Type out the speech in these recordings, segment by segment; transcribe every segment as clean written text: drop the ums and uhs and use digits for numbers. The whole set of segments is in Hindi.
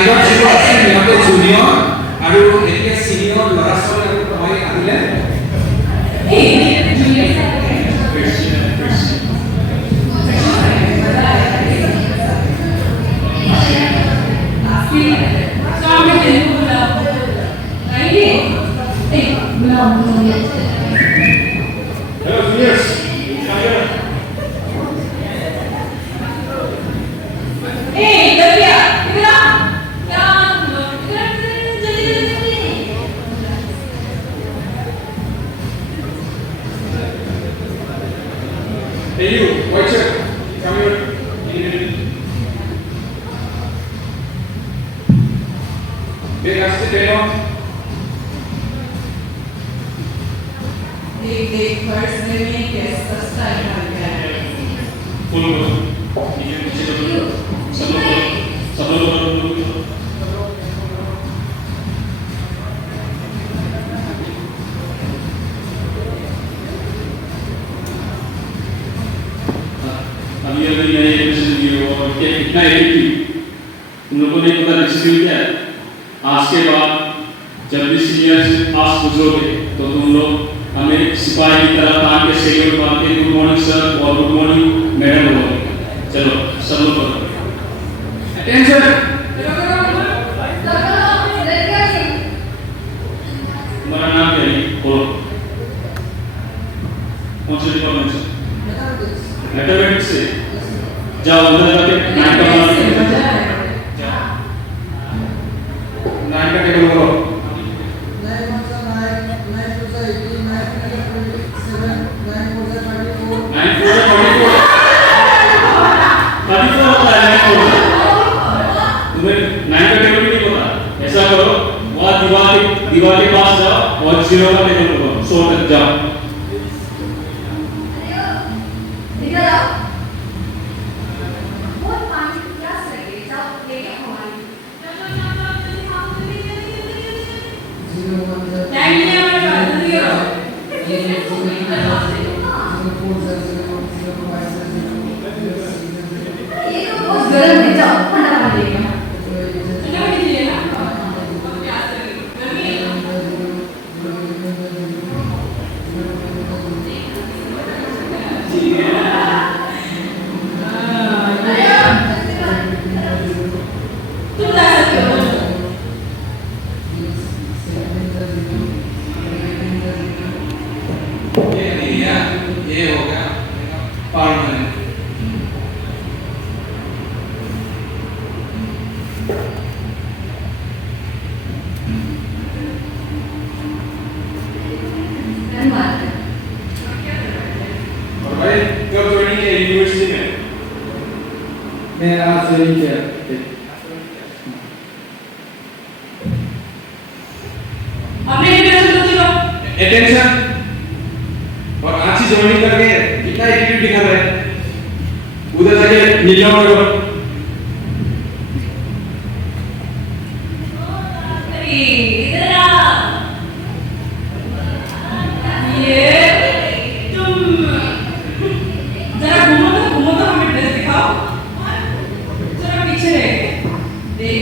স্লাইডত যিটো আছে সিহঁতে জুনিয়ৰ আৰু এতিয়া সিনিয়ৰ ল'ৰা ছোৱালী আৰু মই আহিলে Hello, juniors. Hey you, white shirt, come here. Big ass potato. देख फर्स्ट में कैसा स्टाइल आ गया है फुल ये नीचे सब लोग अभी मैंने एडमिशन लिए और क्या कितना एडिट तुम लोगों ने पता डिस्ट्रीब्यूट किया है आज के बाद जब भी सीनियर पास पूछोगे तो तुम लोग हमें सिपाही की तरह काम के शेड्यूल बांध के गुड मॉर्निंग सर और गुड मॉर्निंग मैडम बोलो चलो सब लोग करो अटेंशन हमारा नाम क्या है बोलो कौन से डिपार्टमेंट से मैथमेटिक्स से जाओ उधर जाके 9 का मान जाओ 9 का टेबल करो ऐसा करो वहाँ दीवार के पास जाओ और 0 का टेबल करो 100 तक जाओ ये हो गया परमानेंट और भाई कब ज्वाइनिंग है यूनिवर्सिटी में मैं आज ज्वाइन किया अटेंशन और आज ही ज्वाइनिंग करके कितना एटीट्यूड दिखा रहा है उधर जाके नीला करो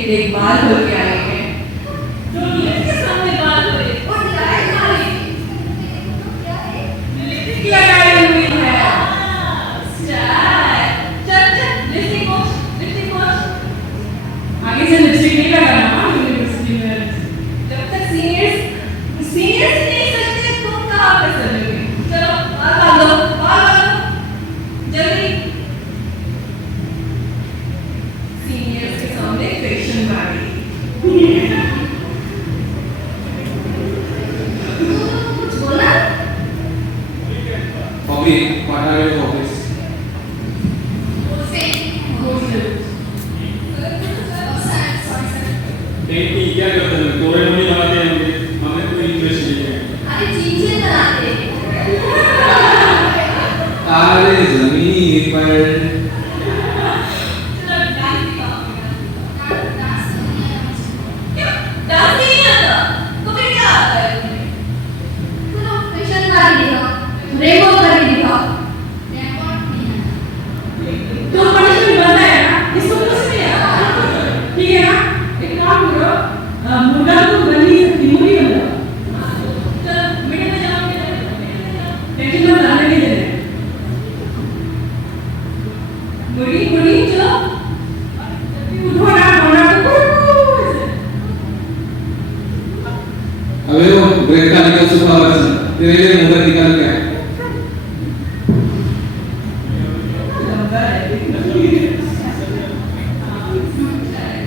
देख बाल हो के आए हैं इसके सामने बाल हो रहे और लगाई हुई है स्टाइल चल लिपस्टिक वॉश आगे से लिपस्टिक नहीं लगाना यूनिवर्सिटी में जब तक सीनियर्स नहीं सकते तुम कहाँ पे चलोगे चलो बाल बांधो जल्दी सीनियर्स के सामने फैशन वाली कुछ बोला Bobby, what are your hobbies? नहीं क्या करते हैं कोरे में बनाते हैं हमें कोई इंटरेस्ट नहीं है अरे चीजें बनाते तारे जमीन पर तो पनिशमेंट बनता है ना इसको कुछ नहीं आता ठीक है ना एक ग्रेट का निकल सुपरवाइजर तेरे लिए मुंबई निकल गया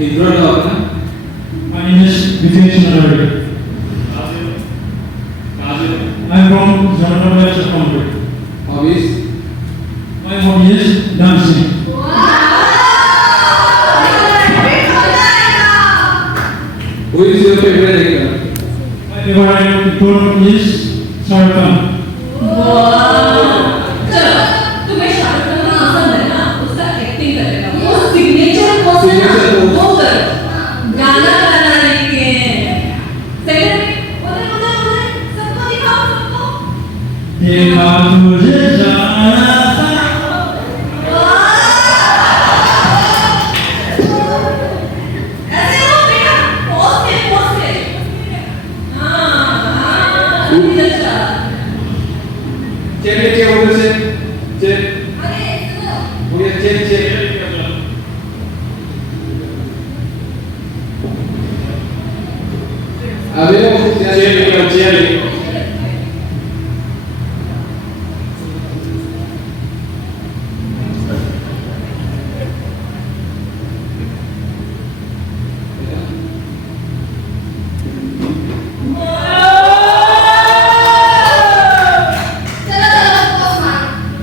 इंट्रो दो अपना My name is Vijay Chandra. I am from Jharkhand West County. Hobbies My hobby is dancing. Who is your favorite actor? My favorite actor is Shah Rukh Khan. चलो तुम्हें शाहरुख खान पसंद है ना उसका एक्टिंग करेगा वो सिग्नेचर पोज है ना वो करो गाना गाना लेके सेकंड उधर सबको दिखाओ सबको देखा तुझे जाना था ऐसे हो बेटा पोज पे हाँ अच्छा चेक नीचे उधर से चेक अरे सुनो हो गया चेक चेक अभी वो चेक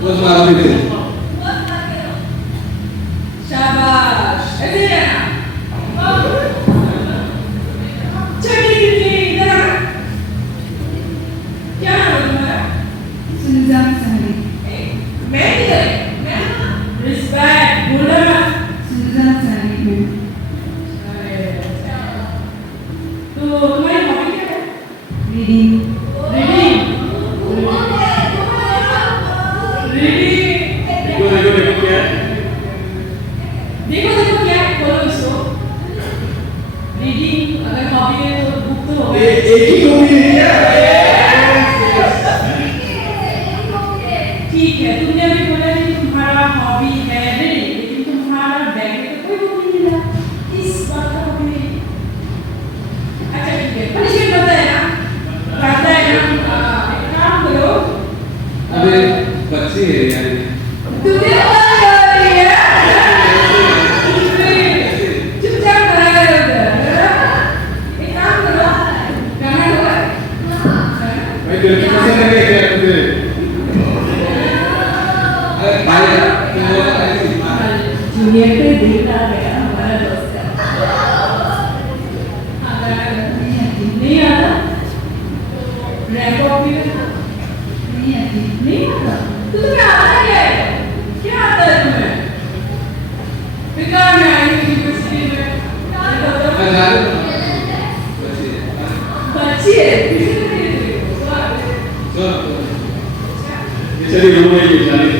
उस मारो भी शाबाश ऐसे रहना चली दिल्ली इधर आ क्या नाम है तुम्हारा सुनिजान सारी मैं किधर मैं रिस्पेक्ट बोलना सुनिजान सारी में तो तुम्हारी हॉबी क्या है रीडिंग रीडिंग रीडिंग देखो देखो देखो क्या है देखो क्या है बोलो इसको रीडिंग अगर हॉबी है तो बुक तो होगा एक ही मूवी है क्या ठीक है तुमने अभी बोला कि तुम्हारा हॉबी है रीडिंग लेकिन तुम्हारा बैग में तो कोई बुक नहीं मिला इस बात का हॉबी नहीं अच्छा ठीक है पनिशमेंट पता है ना एक काम करो अबे बच्ची है यार तुझे पता है चुपचाप करा करो एक काम करो गाना होगा भाई दिल की पसंद है क्या तुझे अरे भाई तुम वो ऐसी जूनियर पे देखा गया हमारा दोस्त का नहीं आता रैप ऑफ भी नहीं आती नहीं आता तो तुम्हें आता क्या है क्या आता है तुम्हें बेकार में आई यूनिवर्सिटी में हजार बच्ची बच्ची है किसी ने नहीं देखो चलो चलिए रूम में जाने